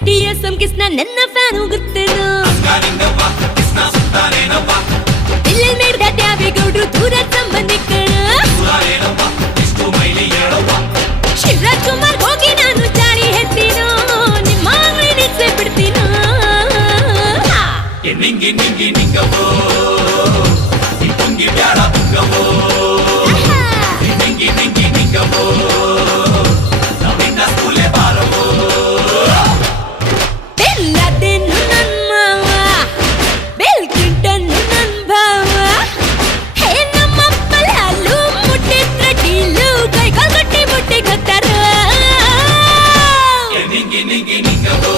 TSM ಕಿಸ್ನ ನನ್ನ fan ಗೊತ್ತೇನು ಇಲ್ಲೆಲ್ ಮೇಡ್ದ ತ್ಯಾವೇಗೌಡ್ರು ದೂರ ಸಂಬಂಧಿಕರು ಶಿವರಾಜ್ ಕುಮಾರ್ ಹೋಗಿ ನಾನು ಚಾಳಿ ಹೆತ್ತೀನೋ ನಿಮ್ಮ ಅಂಗಡಿ ನಿಲ್ಸೇ ಬಿಡ್ತೀನೋ ನಿಂಗಿ ನಿಂಗಿ ನಿಂಗವೋ ನಿಂಗಿ ಬ್ಯಾಡ ತುಂಗವೋ ನಿಂಗಿ ನಿಂಗಿ ನಿಂಗವೋ ನವಿನ ಸ್ಕೂಲೇ ಬಾರವೋ ಬಿನ್ ನನ್ ಮಾವ ಬಿಲ್ ಕ್ಲಿಂಟನ್ ನನ್ ಭಾವ ಹೇ ನಮ್ಮಪ್ಪ ಲಾಲು ಮುಟ್ಟಿದ್ರ ಡೀಲು ಕೈಕಾಲ್ ಗಟ್ಟಿ ಮುಟ್ಟಿಗೆ ಹತ್ತಾರ ನಿಂಗಿ ನಿಂಗಿ ನಿಂಗವೋ